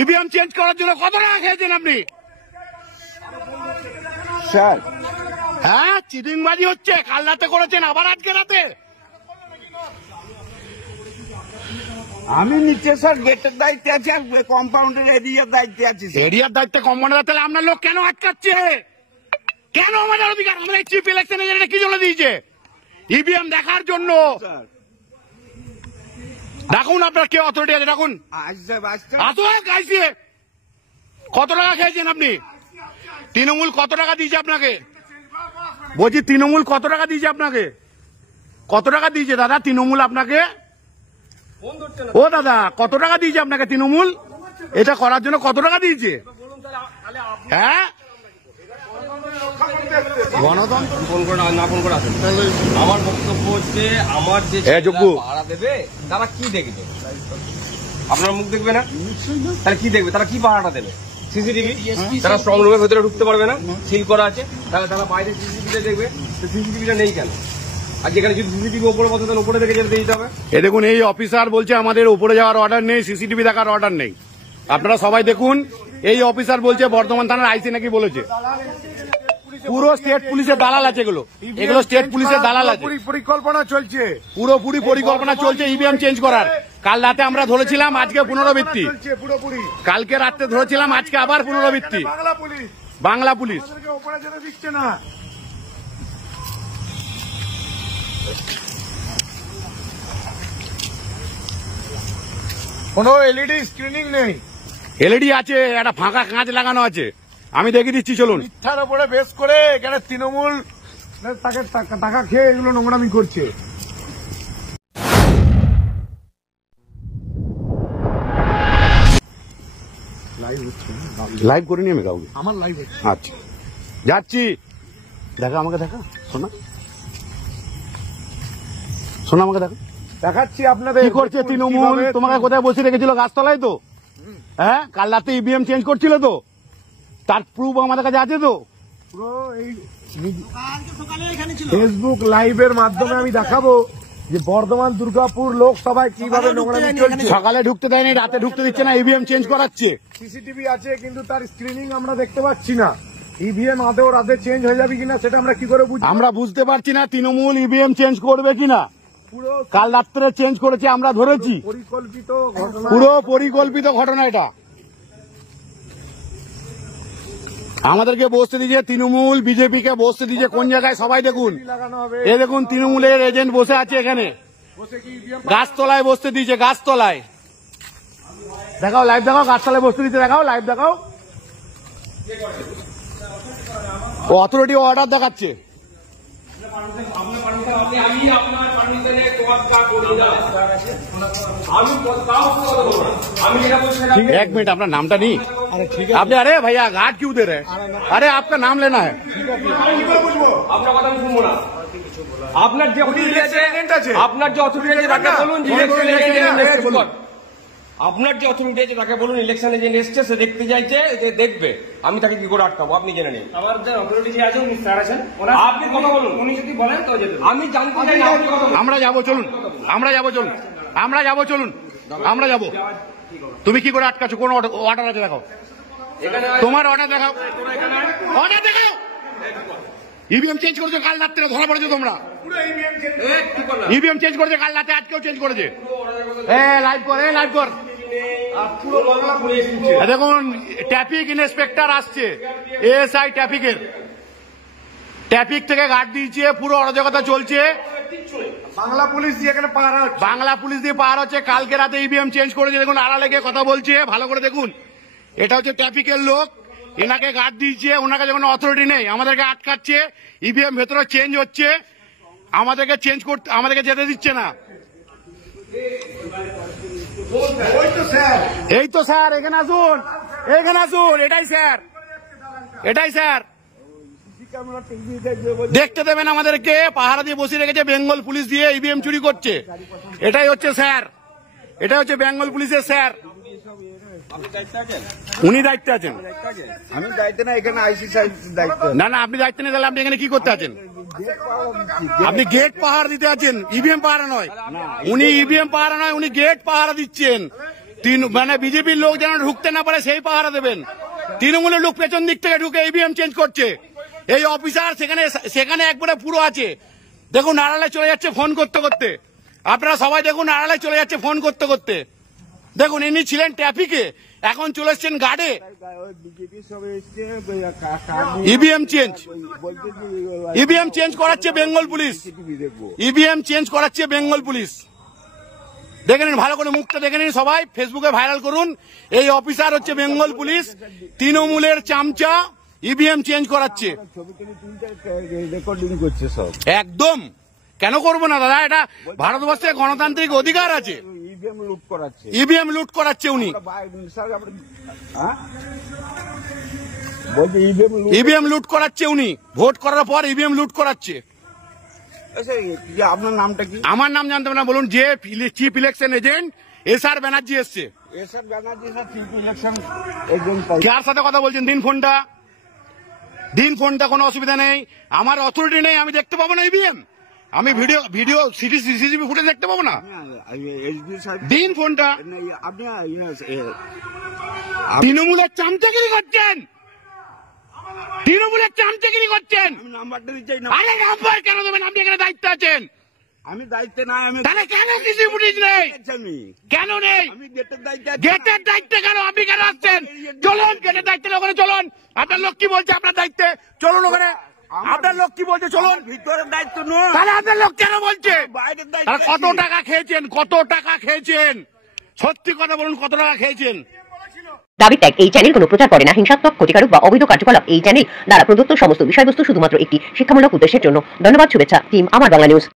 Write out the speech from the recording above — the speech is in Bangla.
ইভিএম চেঞ্জ করার জন্য কত টাকা খেয়েছেন আপনি? স্যার হ্যাঁ, চিটিংবাজি হচ্ছে। কাল রাতে করেছেন, আবার আজকে রাতে। আমি নিচে স্যার গেটের দায়িত্বে আছি, আর কম্পাউন্ডের এরিয়ার দায়িত্বে আছি। এরিয়ার দায়িত্বে কম্পাউন্ডার, তাহলে আপনার লোক কেন আটকাচ্ছে? কেন? আমাদের অধিকার, আমাদের চিফ ইলেকশন এজেন্ট কি জন্য দিয়েছে? ইভিএম দেখার জন্য। দেখুন আপনার কে অথরিটি আছে, দেখুন। কত টাকা খেয়েছেন আপনি? তৃণমূল কত টাকা দিয়েছে আপনাকে? বলছি তৃণমূল কত টাকা দিয়েছে আপনাকে? কত টাকা দিয়েছে দাদা তৃণমূল আপনাকে? ও দাদা, কত টাকা দিয়েছে আপনাকে তৃণমূল এটা করার জন্য? কত টাকা দিয়েছে? হ্যাঁ, গণতন্ত্র ফোন করে না ফোন করে আসেন। আমার বক্তব্য হচ্ছে, আমার যে ভাড়া দেবে তারা কি দেখবে? আপনার মুখ দেখবে না? তারা কি দেখবে? তারা কি পাহাড়টা দেবে? সিসিটিভি। তারা স্ট্রং রুমের ভেতরে ঢুকতে পারবে না, সিল করা আছে। তাহলে তারা বাইরে সিসিটিভিটা দেখবে। সিসিটিভিটা নেই কেন? আর যেখানে যদি সিসিটিভি ওপরে বসে, তাহলে ওপরে দেখে যেতে দিতে হবে। এ দেখুন, এই অফিসার বলছে আমাদের উপরে যাওয়ার অর্ডার নেই, সিসিটিভি দেখার অর্ডার নেই। আপনারা সবাই দেখুন, এই অফিসার বলছে বর্ধমান থানার আইসি নাকি বলেছে। পুরো স্টেট পুলিশের দালাল আছে এগুলো, এগুলো স্টেট পুলিশের দালাল আছে। পরিকল্পনা চলছে, পুরোপুরি পরিকল্পনা চলছে ইভিএম চেঞ্জ করার। কাল রাতে আমরা ধরেছিলাম, আজকে পুনরাবৃত্তি। কালকে রাতে ধরেছিলাম, আজকে আবার পুনরাবৃত্তি। বাংলা পুলিশ দিচ্ছে না। কোনো এলইডি স্ক্রিনিং নেই। এলইডি আছে, একটা ফাঁকা কাঁচ লাগানো আছে, আমি দেখিয়ে দিচ্ছি চলুন। মিথ্যার উপরে বেস করে এখানে তৃণমূল তাকে টাকা খেয়ে এগুলো নোংরামি করছে। লাইভ করিনি আমি কাউকে, আমার লাইভ। আচ্ছা যাচ্ছি, দেখা আমাকে দেখা, শোনা শোনা আমাকে দেখা। দেখাচ্ছি আপনাদের কি করছে তৃণমূল। তোমাকে কোথায় বসে রেখেছিল? গাছতলায় তো। হ্যাঁ, কাল রাতে ইভিএম চেঞ্জ করছিল তো, তার প্রুফ আমাদের কাছে আছে তো। পুরো এই ফেসবুক লাইভের মাধ্যমে আমি দেখাবো যে বর্ধমান দুর্গাপুর লোকসভায় কিভাবে নোংরামি চলছে। সকালে ঢুকতে দেয়নি, রাতে ঢুকতে দিচ্ছে না, ইভিএম চেঞ্জ করাচ্ছে। সিসিটিভি আছে, কিন্তু তার স্ক্রিনিং আমরা দেখতে পাচ্ছি না। ইভিএম আদেও রাতে চেঞ্জ হয়ে যাবে কিনা সেটা আমরা কি করে বুঝবো? আমরা বুঝতে পারছি না তৃণমূল ইভিএম চেঞ্জ করবে কিনা। পুরো কাল রাত্রে চেঞ্জ করেছে, আমরা ধরেছি। পরিকল্পিত ঘটনা, পুরো পরিকল্পিত ঘটনা এটা। আমাদেরকে বসতে দিয়েছে তৃণমূল, বিজেপি কে বসতে দিয়েছে কোন জায়গায় সবাই দেখুন। লাগানো হবে। এ দেখুন তৃণমূলের এজেন্ট বসে আছে এখানে, গাছতলায় বসতে দিয়েছে, গাছতলায়। দেখাও লাইভ, দেখাও গাছতলায় বসতে দিতে, দেখাও লাইভ দেখাও। ও অথরিটি অর্ডার দেখাচ্ছে। एक मिनट, अपना नाम नहीं। आपने अरे भैया गार्ड क्यों दे रहे हैं? अरे आपका नाम लेना है। আপনার যে অথরিটি আছে, আপনার যে অথরিটি আছে তাকে বলুন যে আপনার যে অথরিটি আছে তাকে বলুন ইলেকশন এজেন্ট এসছে, সে দেখতে চাইছে, যে দেখবে। আমি তাকে কি করে আটকাবো? আপনি জেনে নিন। আমার যে অথরিটি যে আছে উনি স্যার আছেন, আপনি কথা বলুন। উনি যদি বলেন তো যেতে। আমি জানতে চাই না, আপনি কথা বলুন। আমরা যাবো, চলুন আমরা যাবো, চলুন আমরা যাবো, চলুন আমরা যাবো। তুমি কি করে আটকাচ্ছ? কোন অর্ডার আছে দেখাও, তোমার অর্ডার দেখাও, অর্ডার দেখাও। ইভিএম চেঞ্জ করেছে কাল রাত্রে, ধরা পড়েছে তোমরা। ইভিএম চেঞ্জ করেছে কাল রাতে, আজকেও চেঞ্জ করেছে। লাইভ কর, লাইভ কর। দেখুন ট্রাফিক ইন্সপেক্টর আসছে, এএসআই ট্রাফিকের, ট্রাফিক থেকে গার্ড দিয়েছে, পুরো অরাজকতা চলছে। বাংলা পুলিশ দিয়ে এখানে পাহারা হচ্ছে, বাংলা পুলিশ দিয়ে পাহারা হচ্ছে। কালকে রাতে ইভিএম চেঞ্জ করেছে, দেখুন আড়ালে গিয়ে কথা বলছে, ভালো করে দেখুন। এটা হচ্ছে ট্রাফিকের লোক, এনাকে গার্ড দিয়েছে, ওনাকে যখন অথরিটি নেই আমাদেরকে আটকাচ্ছে। ইভিএম ভেতরে চেঞ্জ হচ্ছে, আমাদেরকে চেঞ্জ করতে, আমাদেরকে যেতে দিচ্ছে না। এই তো স্যার, এখানে আসুন, এখানে আসুন। এটাই স্যার, এটাই স্যার। দেখতে দেবেন আমাদেরকে, পাহারা দিয়ে বসিয়ে রেখেছে বেঙ্গল পুলিশ দিয়ে, ইভিএম চুরি করছে। এটাই হচ্ছে স্যার, এটাই হচ্ছে বেঙ্গল পুলিশের স্যার। উনি দায়িত্বে আছেন, আমি দায়িত্ব না, এখানে আইসি সাহেব দায়িত্ব। না না, আপনি দায়িত্ব নিয়ে তাহলে আপনি এখানে কি করতে আছেন? আপনি গেট পাহারা দিতে আছেন, ইভিএম পাহারা নয়। উনি ইভিএম পাহারা নয়, উনি গেট পাহারা দিচ্ছেন। মানে বিজেপির লোক যেন ঢুকতে না পারে সেই পাহারা দেবেন। তৃণমূলের লোক পেছন দিক থেকে ঢুকে ইভিএম চেঞ্জ করছে। এই অফিসার সেখানে একবারে পুরো আছে। দেখুন আড়ালে চলে যাচ্ছে ফোন করতে করতে, আপনারা সবাই দেখুন আড়ালে চলে যাচ্ছে ফোন করতে করতে। দেখুন ইনি ছিলেন ট্রাফিকে, এখন চলে এসছেন গার্ডে। ইভিএম চেঞ্জ, ইভিএম চেঞ্জ করাচ্ছে বেঙ্গল পুলিশ, ইভিএম চেঞ্জ করাচ্ছে বেঙ্গল পুলিশ। দেখে নিন ভালো করে, মুখটা দেখে নিন সবাই, ফেসবুকে ভাইরাল করুন। এই অফিসার হচ্ছে বেঙ্গল পুলিশ, তৃণমূলের চামচা, ইভিএম চেঞ্জ করাচ্ছে। একদম কেন করবো না দাদা, এটা ভারতবর্ষের গণতান্ত্রিক অধিকার আছে। ইভিএম লুট করাচ্ছে উনি, ইভিএম লুট করাচ্ছে উনি, ভোট করার পর ইভিএম লুট করাচ্ছে। আপনার নামটা কি? আমার নাম জানতে না, বলুন। যে chief election agent SR Banerjee এসছে। SR Banerjee sir chief election agent. যার সাথে কথা বলছেন দিন ফোনটা, দিন ফোনটা, কোনো অসুবিধা নেই। আমার অথরিটি নেই, আমি দেখতে পাবো না ইভিএম? আমি ভিডিও সিসিটিভি ফুটেজ দেখতে পাবো না? দিন ফোনটা। আপনি তৃণমূলের চামচাগিরি করছেন, তৃণমূলের চামচাগিরি করছেন। নাম্বারটা দিচ্ছি না। আরে নাম্বার কেন দেবেন? আপনি এখানে দায়িত্ব আছেন। আমি দায়িত্বে নাই। আমি তাহলে কেন সিসি ফুটেজ নেই? কেন নেই? আমি গেটের দায়িত্বে। গেটের দায়িত্বে কেন? আপনি কেন আসছেন? চলুন গেটের দায়িত্বে, ওখানে চলুন। আপনার লোক কি বলছে আপনার দায়িত্বে? চলুন ওখানে, আপনার লোক কি বলছে চলুন। ভিতরের দায়িত্ব নয়। তাহলে আপনার লোক কেন বলছে? বাইরের তাহলে দায়িত্ব। কত টাকা খেয়েছেন? কত টাকা খেয়েছেন? সত্যি কথা বলুন, কত টাকা খেয়েছেন? দাবি ত্যাগ। এই চ্যানেল কোনো প্রচার করে না হিংসাত্মক, ক্ষতিকারক বা অবৈধ কার্যকলাপ। এই চ্যানেল দ্বারা প্রদত্ত সমস্ত বিষয়বস্তু শুধুমাত্র একটি শিক্ষামূলক উদ্দেশ্যের জন্য। ধন্যবাদ, শুভেচ্ছা। টিম আমার বাংলা নিউজ।